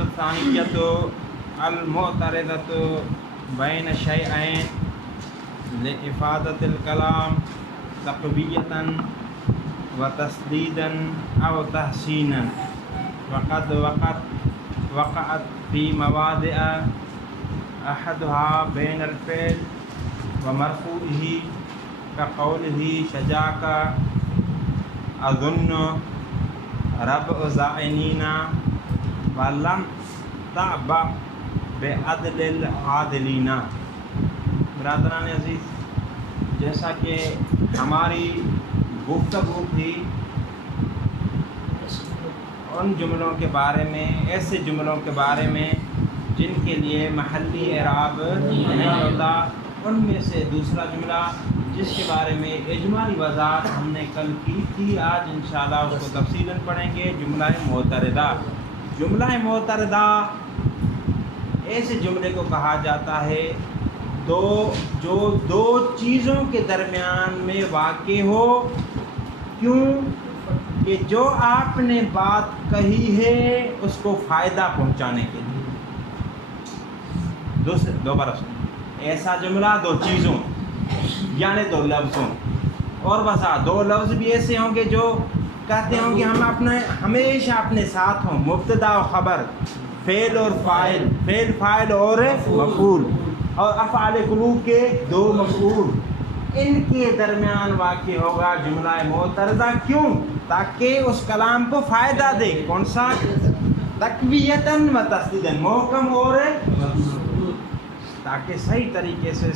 الثانیۃ المعترضۃ بین شیئین لإفادة الکلام تقویۃ وتسدید او تحسین وقد وقعت فی مواضع احدها بین الفعل ومرفوعه كقوله شجاك اظن ربع زائنین ولم تعبع بعدل العادلین۔ برادران عزیز، جیسا کہ ہماری گفتگو تھی ان جملوں کے بارے میں، ایسے جملوں کے بارے میں جن کے لیے محلی اعراب نہیں ہوتا، ان میں سے دوسرا جملہ جس کے بارے میں اجمالی وضاحت ہم نے کل کی تھی، آج انشاءاللہ اس کو تفصیلاً پڑھیں گے۔ جملہ معترضہ، جملہ معترضہ ایسے جملے کو کہا جاتا ہے جو دو چیزوں کے درمیان میں واقع ہو۔ کیوں؟ کہ جو آپ نے بات کہی ہے اس کو فائدہ پہنچانے کے لیے۔ دوبارہ سنیں، ایسا جملہ دو چیزوں یعنی دو لفظوں، اور بسا دو لفظ بھی ایسے ہوں گے جو کہتے ہوں کہ ہم ہمیشہ اپنے ساتھ ہوں، مبتدا و خبر، فعل اور فاعل، فعل فاعل اور مفعول، اور افعال قلوب کے دو مفعول، ان کے درمیان واقع ہوگا جملہ معترضہ۔ کیوں؟ تاکہ اس کلام کو فائدہ دے۔ کون سا؟ تقویتاً و تسدیداً، محکم اور تاکہ صحیح طریقے سے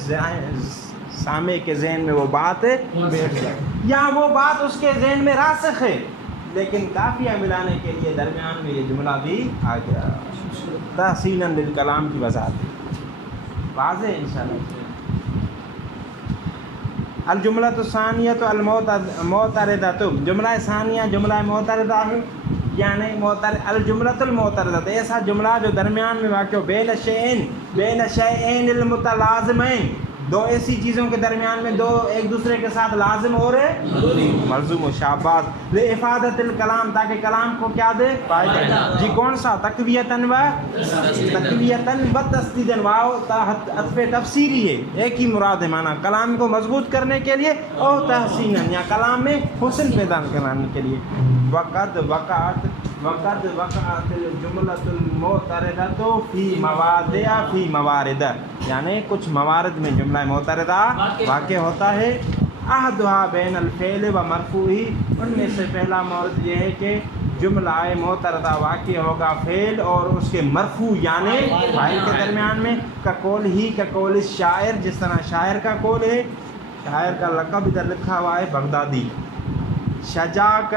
سامع کے ذہن میں وہ بات بیٹھ جائے، یا وہ بات اس کے ذہن میں راسخ ہے لیکن قافیہ ملانے کے لیے درمیان میں یہ جملہ بھی آ گیا۔ تحسیناً للکلام کی وضاحت واضح انشاءاللہ۔ الجملۃ الثانیۃ المعترضۃ، جملہ ثانیہ جملہ معترضہ ہے، یعنی الجملۃ المعترضہ ایسا جملہ جو درمیان میں واقع ہو، بین شیئین المتلازمین، دو ایسی چیزوں کے درمیان میں دو ایک دوسرے کے ساتھ لازم اور ملزوم و شاباز، لافادۃ الکلام، تاکہ کلام کو کیا دے؟ فائدہ۔ جی کون سا؟ تقویتاً و تسدیداً، واو عطف تفسیری ہے، ایک ہی مراد ہے معنی، کلام کو مضبوط کرنے کے لیے، اور تحسیناً یا کلام میں حسن پیدا کرنے کے لیے۔ وقد وقعت الجملۃ المعترضۃ فی موارد، یعنی کچھ موارد میں جملہ معترضہ واقع ہوتا ہے۔ احدها بین الفعل و مرفوعہ، ان میں سے پہلا مورد یہ ہے کہ جملہ معترضہ واقع ہوگا فعل اور اس کے مرفوع یعنی فاعل کے درمیان میں، کقول الشاعر، جس طرح شاعر کا قول ہے۔ شاعر کا لقب ادھر لکھا ہوا ہے بغدادی، شجاک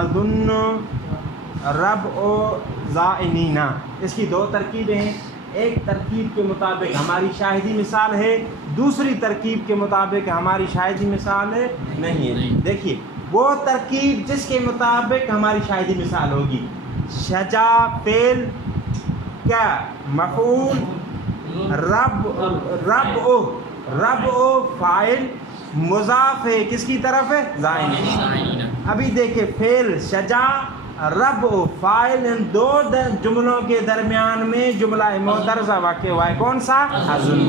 اظن ربع زائنین۔ اس کی دو ترکیبیں ہیں، ایک ترکیب کے مطابق ہماری شاہدی مثال ہے، دوسری ترکیب کے مطابق ہماری شاہدی مثال نہیں ہے۔ دیکھیے وہ ترکیب جس کے مطابق ہماری شاہدی مثال ہوگی، شجا فعل، کیا مفعول، ربع فاعل، مضاف ہے کس کی طرف ہے؟ زائنین۔ ابھی دیکھیں فعل شجا، ربع فاعل، ان دو جملوں کے درمیان میں جملہ معترضہ واقع ہوا ہے، کون سا؟ اظن۔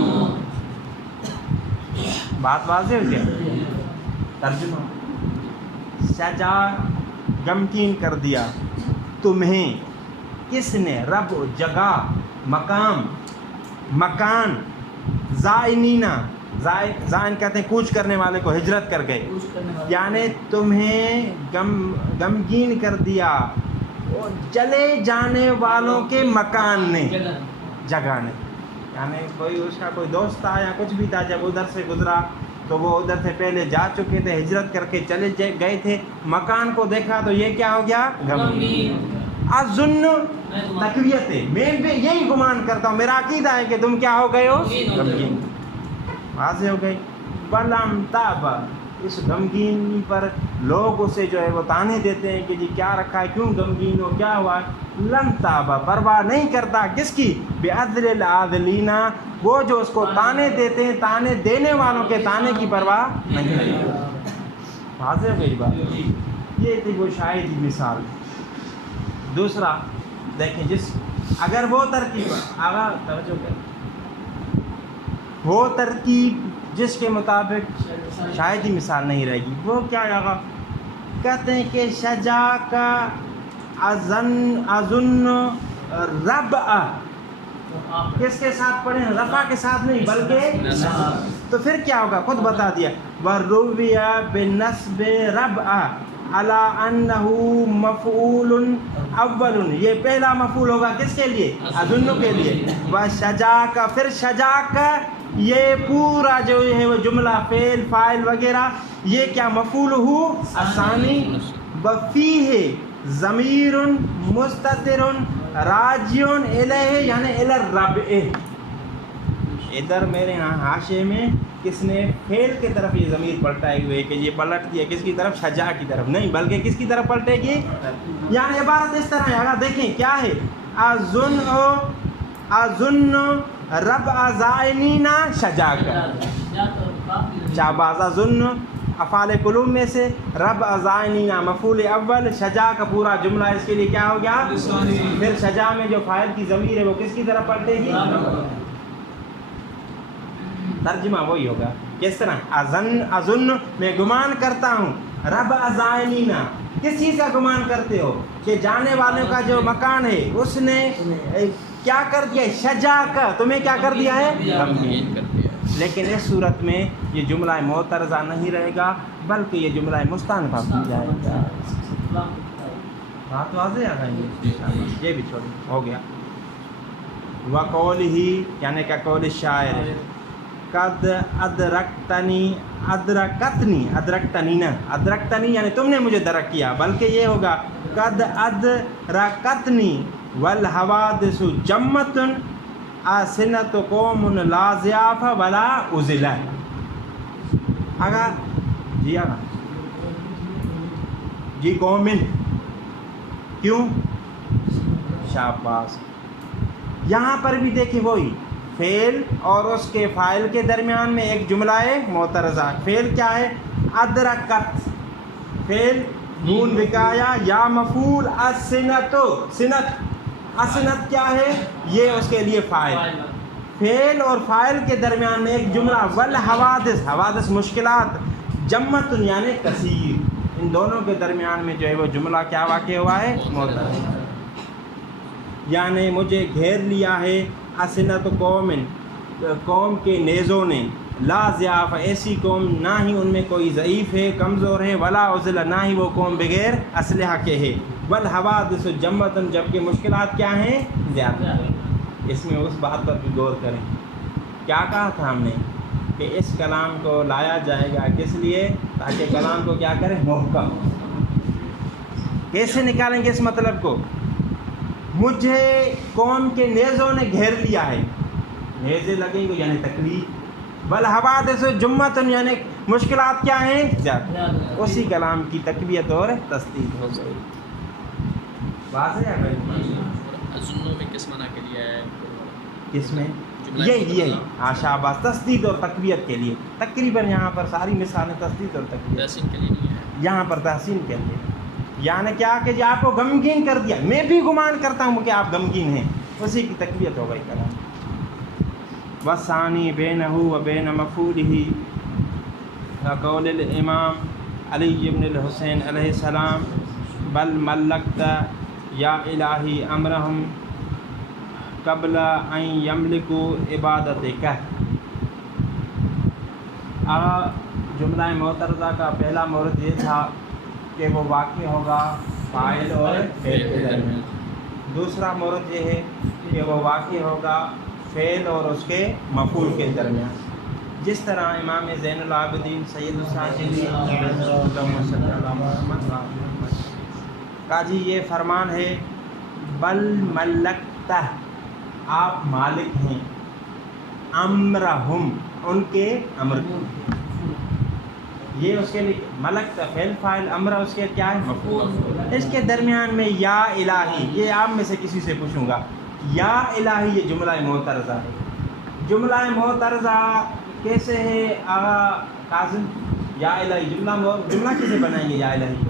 بات واضح ہو گیا؟ ترجمہ، شجا غمگین کر دیا تمہیں، کس نے؟ ربع جگہ، مکان، زائنین، زائن کہتے ہیں کوچ کرنے والے کو، ہجرت کر گئے، یعنی تمہیں غمگین کر دیا چلے جانے والوں کے مکان نے، جگہ نے، یعنی کوئی اس کا کوئی دوست تھا یا کچھ بھی تھا، جب ادھر سے گزرا تو وہ ادھر سے پہلے جا چکے تھے، ہجرت کر کے چلے گئے تھے، مکان کو دیکھا تو یہ کیا ہو گیا؟ غمگین۔ اظن تقویت ہے، میں بھی یہی گمان کرتا ہوں، میرا عقیدہ ہے کہ تم کیا ہو گئے ہو؟ غمگین۔ واضح ہو گئی۔ ولم تعب، اس غمگین پر لوگ اسے جو ہے وہ تانے دیتے ہیں کہ جی کیا رکھا ہے، کیوں غمگین ہو، کیا ہوا؟ لم تعب، پرواہ نہیں کرتا کس کی؟ بعدل العادلین، وہ جو اس کو تانے دیتے ہیں، تانے دینے والوں کے تانے کی پرواہ نہیں کرتا۔ واضح ہو گئی بات؟ یہ تھی وہ شاہد کی مثال۔ دوسرا دیکھیں، اگر وہ ترکیب آگا توجہ کر، وہ ترکیب جس کے مطابق شاید ہی مثال نہیں رہے گی، وہ کیا آگا کہتے ہیں کہ شجا کا اظن ربع، کس کے ساتھ پڑھیں؟ رفع کے ساتھ نہیں بلکہ، تو پھر کیا ہوگا خود بتا دیا، وَرُوِّيَ بِالنَّصْبِ رَبْعَ عَلَىٰ أَنَّهُ مَفْعُولٌ اول، یہ پہلا مفعول ہوگا کس کے لیے؟ اظن کے لیے، وَشَجَا کا، پھر شجا کا یہ پورا جو ہے وہ جملہ فعل فاعل وغیرہ یہ کیا مفعول ہو الثانی، وَفِيهِ ضمیر مستتر راجع الیہ یعنی الی الربع، ادھر میرے یہاں حاشے میں کس نے فعل کی طرف یہ ضمیر پلٹائے ہوئے کہ یہ پلٹ دیا کس کی طرف؟ شجاع کی طرف نہیں بلکہ کس کی طرف پلٹے گی؟ یعنی عبارت اس طرح ہے، اگر دیکھیں کیا ہے، اظن ربع زائنین شجاع کا، شاباز اظن افعال قلوب میں سے، ربع زائنین مفعول اول، شجاع کا پورا جملہ اس کے لیے کیا ہو گیا؟ پھر شجاع میں جو فاعل کی ضمیر ہے وہ کس کی طرف پلٹے گی؟ ترجمہ وہی ہوگا، کس طرح؟ اظن میں گمان کرتا ہوں، ربع زائنین کس چیز کا گمان کرتے ہو؟ کہ جانے والوں کا جو مکان ہے اس نے کیا کر دیا؟ شجاع کا، تمہیں کیا کر دیا ہے؟ غمگین کر دیا۔ لیکن اس صورت میں یہ جملہ معترضہ نہیں رہے گا بلکہ یہ جملہ مستأنفہ بن جائے گا۔ بات واضح ہے یہ بھی چھوڑ ہو گیا۔ وقولہ یعنی کہ قول الشاعر، قد ادرکتنی یعنی تم نے مجھے درک کیا، بلکہ یہ ہوگا قد ادرکتنی والحوادث جمۃ اسنۃ قوم لا ضیاف ولا عزلہ۔ اگر جی آگا جی قومن کیوں؟ شاباش، یہاں پر بھی دیکھیں وہی فعل اور اس کے فاعل کے درمیان میں ایک جملہ ہے معترضہ۔ فعل کیا ہے؟ ادرکت، فعل نون وقایا یا مفعول، السنت، اسنت کیا ہے؟ یہ اس کے لیے فاعل، فعل اور فاعل کے درمیان میں ایک جملہ، والحوادث، حوادث مشکلات، جمت یعنی کثیر، ان دونوں کے درمیان میں جو ہے وہ جملہ کیا واقع ہوا ہے؟ معترض، یعنی مجھے گھیر لیا ہے اسنت قوم کے نیزوں نے، لا ضیاف ایسی قوم نہ ہی ان میں کوئی ضعیف ہے کمزور ہے، ولا عزلہ نہ ہی وہ قوم بغیر اسلحہ کے ہے، والحوادث جمۃ جبکہ مشکلات کیا ہیں؟ زیادہ۔ اس میں اس بات پر بھی غور کریں، کیا کہا تھا ہم نے کہ اس کلام کو لایا جائے گا کس لیے؟ تاکہ کلام کو کیا کریں؟ محکم۔ کیسے نکالیں گے اس مطلب کو؟ مجھے قوم کے نیزوں نے گھیر لیا ہے، نیزے لگیں گے یعنی تکلیف، والحوادث جمۃ یعنی مشکلات کیا ہیں؟ زیادہ۔ اسی کلام کی تقویت اور تصدیق ہو گئی۔ واضح ہے بھائی؟ اظنوں میں کس معنی کے لیے ہے؟ کس میں؟ یہی شاباش، تصدیق اور تقویت کے لیے۔ تقریباً یہاں پر ساری مثالیں تصدیق اور تقویت، تحسین کے لیے نہیں ہے، یہاں پر تحسین کے لیے، یعنی کیا کہ جی آپ کو غمگین کر دیا، میں بھی گمان کرتا ہوں کہ آپ غمگین ہیں، اسی کی تقویت ہو گئی کلام۔ وَالثَّانِي بَيْنَهُ وَبَيْنَ مَفْعُولِهِ كَقَوْلِ الإمام علی بن الحسین علیہ السلام، بل ملکت یا الہی امرہم قبل ان یملکوا عبادتک۔ جملہ معترضہ کا پہلا مورد یہ تھا کہ وہ واقع ہوگا فاعل اور فعل کے درمیان، دوسرا مورد یہ ہے کہ وہ واقع ہوگا فعل اور اس کے مفعول کے درمیان، جس طرح امام زین العابدین سید الساجدین کا جی یہ فرمان ہے، بل ملکتہ، آپ مالک ہیں، امرہم، ان کے امر، یہ اس کے لیے ملک فعل فاعل، امر اس کے کیا ہے؟ مفعول۔ اس کے درمیان میں یا الہی، یہ آپ میں سے کسی سے پوچھوں گا، یا الہی یہ جملہ معترضہ ہے۔ جملہ معترضہ کیسے ہے آغا کاظم؟ یا الہی جملہ کیسے بنائیں گے یا الہی کو؟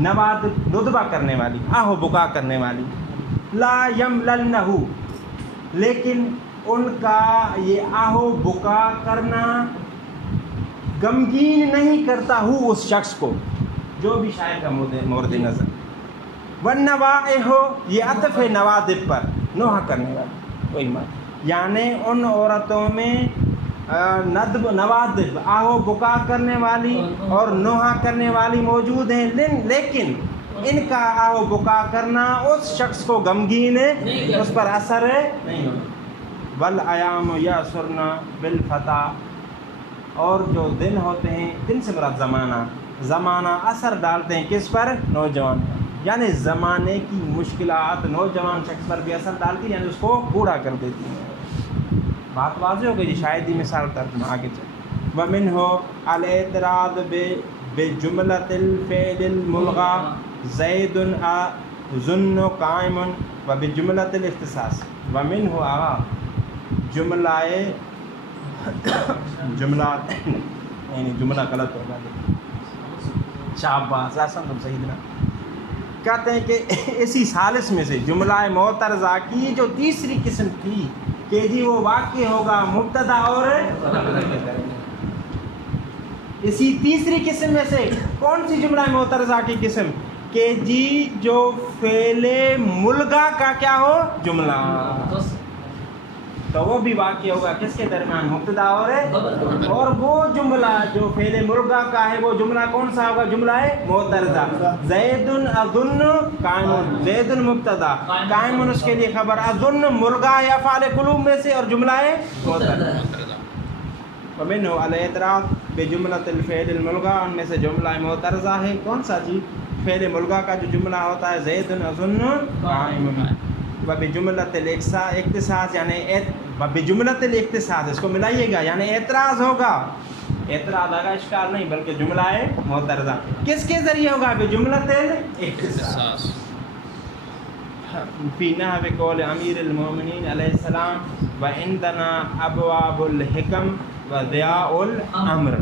نواد ندبہ کرنے والی، آہو بکا کرنے والی، لا یمللنہ، لیکن ان کا یہ آہو بکا کرنا غمگین نہیں کرتا ہو اس شخص کو جو بھی شاعر کا مورد نظر. والنوائح، یہ عطف ہے نوادب پر، نوحہ کرنے والی کوئی مات، یعنی ان عورتوں میں نوادب آہو بکا کرنے والی اور نوحہ کرنے والی موجود ہیں، لیکن ان کا آہو بکا کرنا اس شخص کو غمگین اس پر اثر نہیں ہوگا. والایام یأسرن بالفتح، اور جو دن ہوتے ہیں، دن سے مراد زمانہ اثر ڈالتے ہیں کس پر؟ نوجوان پر، یعنی زمانے کی مشکلات نوجوان شخص پر بھی اثر ڈالتی ہیں، یعنی اس کو بوڑھا کر دیتی ہیں. بات واضح ہو گئی، شاید ہی مثال ترجمہ آگے چل. وَمِنْهُ الْاعْتِرَاضُ بِجُمْلَةِ الْفِعْلِ الْمُلْغَى زَيْدٌ أَظُنُّ قَائِمٌ وَبِجُمْلَةِ الْاخْتِصَاصِ. وَمِنْهُ جملہ غلط ہوگا، شاباش احسن تم سیدنا. کہتے ہیں کہ اسی ثالث میں سے جملہ معترضہ کی جو تیسری قسم تھی کہ جی وہ واقع ہوگا مبتدا اور اسی تیسری قسم میں سے کون سی جملہ معترضہ کی قسم؟ کہ جی جو فعل ملغا کا کیا ہو جملہ، تو وہ بھی واقع ہوگا کس کے درمیان؟ مبتدا اور وہ جملہ جو فعل ملغا کا ہے وہ جملہ کون سا ہوگا؟ جملہ معترضہ. زید اظن قائم، زید مبتدا، قائم اس کے لیے خبر، اظن ملغا یا افعال قلوب میں سے، اور جملہ معترضہ. ومنه الاعتراض بجملة الفعل الملغا، ان میں سے جملہ معترضہ ہے کون سا جی؟ فعل ملغا کا جو جملہ ہوتا ہے زید اظن قائم. وبجملۃ الاختصاص، یعنی بجملۃ الاختصاص، اس کو ملائیے گا، یعنی اعتراض ہوگا، اعتراض آگا اشکال نہیں بلکہ جملہ ہے معترضہ. کس کے ذریعے ہوگا؟ بجملۃ الاختصاص. فی نحو قول امیر المومنین علیہ السلام وعندنا ابواب الحکم وضیاء الامر.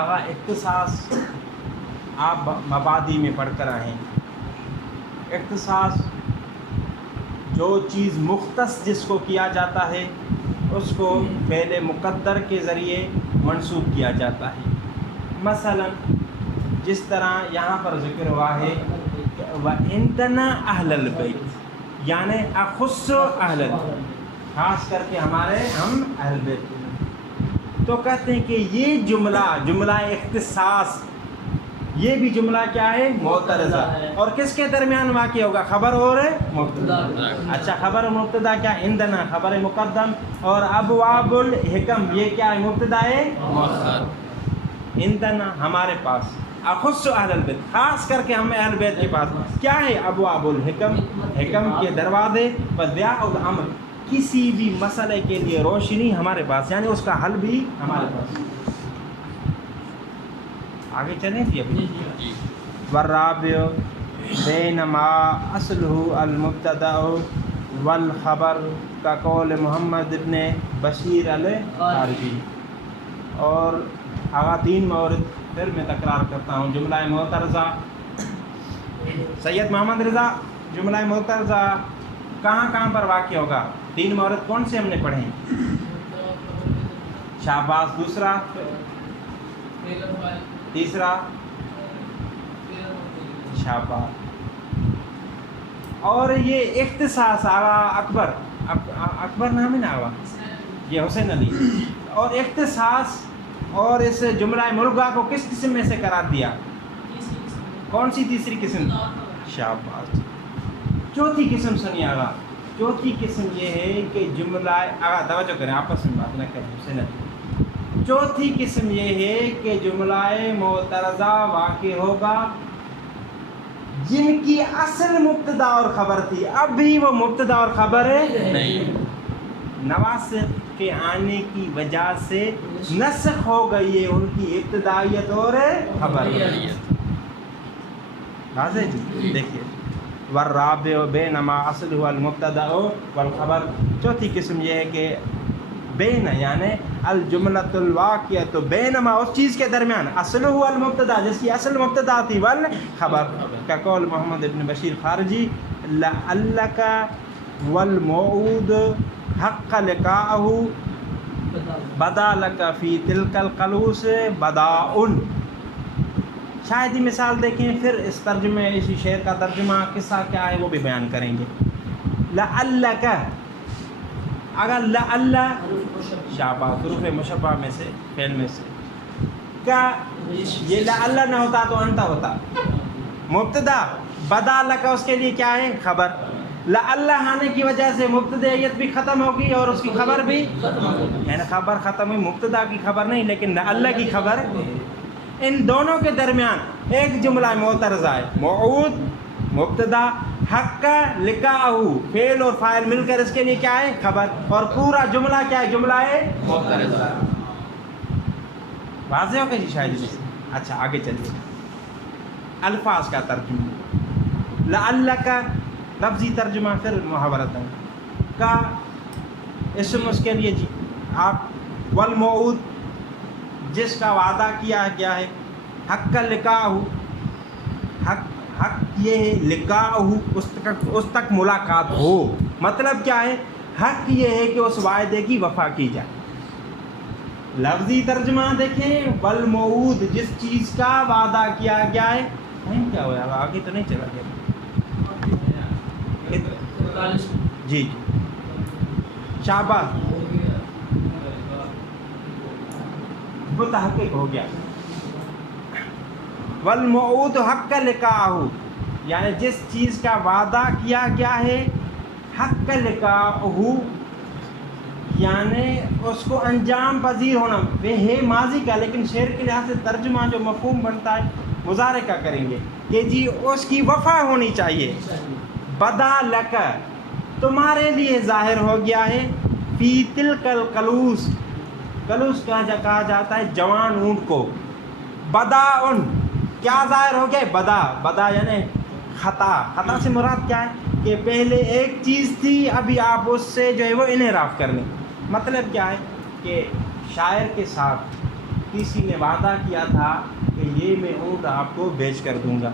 آغا اختصاص آپ مبادی میں پڑھ کر آئیں. اختصاص جو چیز مختص جس کو کیا جاتا ہے اس کو فعل مقدر کے ذریعے منسوب کیا جاتا ہے. مثلا جس طرح یہاں پر ذکر ہوا ہے وَعِنْدَنَا أَهْلَ الْبَيْتِ، یعنی اخص اہل البیت، خاص کر کے ہم اہل بیت. تو کہتے ہیں کہ یہ جملہ اختصاص، یہ بھی جملہ کیا ہے؟ معترضہ. اور کس کے درمیان واقع ہوگا؟ خبر اور مبتدا. اچھا، خبر اور مبتدا کیا؟ عندنا خبر مقدم، اور ابواب الحکم یہ کیا ہے؟ مبتدا ہے مؤخر. عندنا ہمارے پاس، اخص اہل البیت خاص کر کے ہم اہل بیت کے پاس کیا ہے؟ ابواب الحکم، حکم کے دروازے، وضیاء الامر کسی بھی مسئلے کے لیے روشنی ہمارے پاس، یعنی اس کا حل بھی ہمارے پاس. آگے چلیں جی ابھی. والرابع بینما اصلہ المبتدا والخبر کا قول محمد ابن بشیر الحارثی. اور آگا 3 مورد پھر میں تکرار کرتا ہوں. جملہ معترضہ، سید محمد رضا، جملہ معترضہ کہاں پر واقع ہوگا؟ 3 مورد کون سے ہم نے پڑھے ہیں؟ شاباش. دوسرا، تیسرا، شاباش. اور یہ اختصاص اکبر نام ہے نا آوا، یہ حسین علی. اور اختصاص اور اس جملہ ملغا کو کس قسم میں سے قرار دیا؟ کون سی تیسری قسم؟ شاباش. چوتھی قسم سنیے آگا. چوتھی قسم یہ ہے کہ جملہ آگا توجہ کریں، آپس میں بات نہ کریں حسین علی. چوتھی قسم یہ ہے کہ جملہ معترضہ واقع ہوگا جن کی اصل مبتدا اور خبر تھی، اب بھی وہ مبتدا اور خبر نہیں، نواسخ کے آنے کی وجہ سے نسخ ہو گئی ہے ان کی ابتدائیت اور خبر. واضح جی؟ دیکھیے والرابع بینما اصلہ المبتدا والخبر. چوتھی قسم یہ ہے کہ بین یعنی الجملۃ الواقعۃ بینما اس چیز کے درمیان اصلہ المبتدا جس کی اصل مبتدا تھی والخبر کا قول محمد ابن بشیر خارجی لعلک والموعود حق لقاءہ بدا لک فی تلک القلوس بداء. شاید ہی مثال دیکھیں پھر اس ترجمے اسی شعر کا ترجمہ قصہ کیا ہے وہ بھی بیان کریں گے. لعلک اگر لعل شاباش حروف مشبہ میں سے فعل میں سے کا یہ لعل نہ ہوتا تو انت ہوتا مبتدا بدا لک اس کے لیے کیا ہے خبر. لعل آنے کی وجہ سے مبتدائیت بھی ختم ہوگی اور اس کی خبر بھی یعنی خبر ختم ہوئی مبتدا کی خبر نہیں لیکن لعل کی خبر. ان دونوں کے درمیان ایک جملہ معترضہ ہے موعود مبتدا حق لقاءہ فعل اور فاعل مل کر اس کے لیے کیا ہے خبر اور پورا جملہ کیا ہے جملہ ہے معترضہ. واضح ہو گئی شاید. اچھا آگے چلیے الفاظ کا ترجمہ. لعلک لفظی ترجمہ پھر محاورتاً کا اسم اس کے لیے جی آپ والموعود جس کا وعدہ کیا گیا ہے حق لقاءہ حق یہ ہے لقاءہ اس تک ملاقات ہو. مطلب کیا ہے حق یہ ہے کہ اس وعدے کی وفا کی جائے. لفظی ترجمہ دیکھیں والموعود جس چیز کا وعدہ کیا گیا ہے. کیا ہوا آگے تو نہیں چلا گیا جی شاباش متحقق ہو گیا. والموعود حق لقاءہ یعنی جس چیز کا وعدہ کیا گیا ہے حق لقاءہ یعنی اس کو انجام پذیر ہونا. وہ ہے ماضی کا لیکن شعر کے لحاظ سے ترجمہ جو مفہوم بنتا ہے مضارع کا کریں گے کہ جی اس کی وفا ہونی چاہیے. بدا لک تمہارے لیے ظاہر ہو گیا ہے فی تلک القلوس کلوس کہا جاتا ہے جوان اونٹ کو. بداء کیا ظاہر ہو گیا بدا یعنی خطا سے مراد کیا ہے کہ پہلے ایک چیز تھی ابھی آپ اس سے جو ہے وہ انحراف کر لیں. مطلب کیا ہے کہ شاعر کے ساتھ کسی نے وعدہ کیا تھا کہ یہ میں اونٹ آپ کو بیچ کر دوں گا.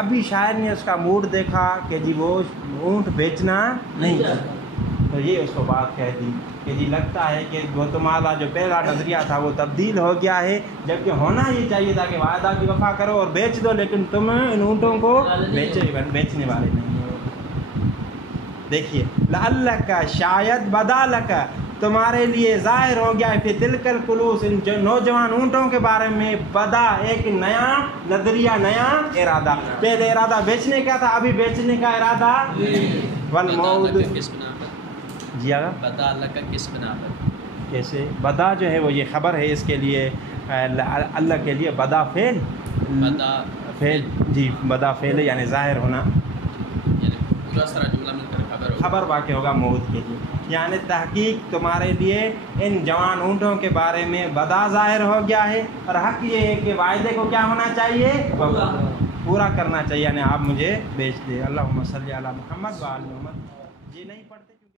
ابھی شاعر نے اس کا موڈ دیکھا کہ جی وہ اونٹ بیچنا نہیں چاہتا تو یہ اس کو بات کہہ دی کہ جی لگتا ہے کہ وہ تمہارا جو پہلا نظریہ تھا وہ تبدیل ہو گیا ہے جبکہ ہونا یہ چاہیے تھا کہ وعدہ کی وفا کرو اور بیچ دو لیکن تم ان اونٹوں کو بیچنے والے نہیں ہو. دیکھیے لعلک شاید بدا لک تمہارے لیے ظاہر ہو گیا فی تلک القلوس ان نوجوان اونٹوں کے بارے میں بدا ایک نیا نظریہ نیا ارادہ. پہلے ارادہ بیچنے کا تھا ابھی بیچنے کا ارادہ. والموعود جی آگا بدا لک کس بنا پر کیسے بدا جو ہے وہ یہ خبر ہے اس کے لیے اللہ کے لیے بدا فعل جی بدا فعل یعنی ظاہر ہونا یعنی پورا سارا جملہ مل کر خبر واقع ہوگا موعود کے لیے. یعنی تحقیق تمہارے لیے ان جوان اونٹوں کے بارے میں بدا ظاہر ہو گیا ہے اور حق یہ ہے کہ وعدے کو کیا ہونا چاہیے پورا کرنا چاہیے یعنی آپ مجھے بیچ دیں. اللہم صلی علی محمد و آل محمد.